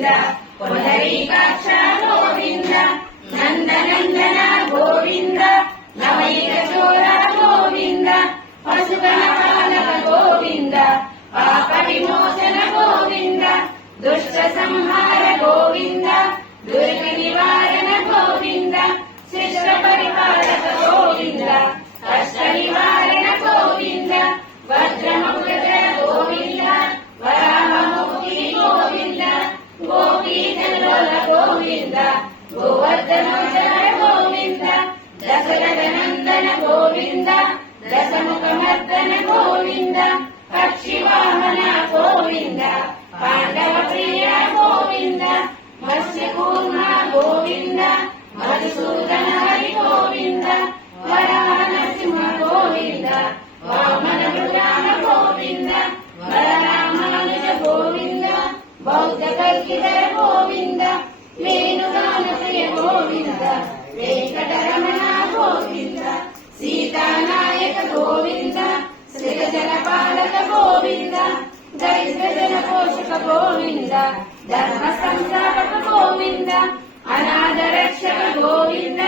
గోవింద పునరీకాక్ష గోవింద నందనందన గోవింద నవైక చోర గోవింద పశుగణ పాలక గోవింద పాప విమోచన గోవింద దుష్ట సంహార గోవింద దుర్గ నివారణ గోవింద శిష్ట పరిపాలక గోవింద కష్ట నివారణ గోవింద వజ్రముద్ర గోవింద వరాహముక్తి గోవింద గోపీజలోల గోవింద గోవర్ధనోజర గోవింద దశరథనందన గోవింద దశముఖమర్దన గోవింద పక్షివాహన గోవింద పాండవ ప్రియ గోవింద మత్స్యకూర్మ గోవింద మధుసూదన హరి గోవింద వరాహ నరసింహ గోవింద వామన మృగాన గోవింద వరరామానుజ గోవింద బౌద్ధ కల్కిధర గోవింద వేణుగాన ప్రియ గోవింద వెంకటరమణ గోవింద సీతానాయక గోవింద సృజన పాలక గోవింద దరిద్రజన పోషక గోవింద ధర్మ సంస్థాపక గోవింద అనాథ రక్షక గోవింద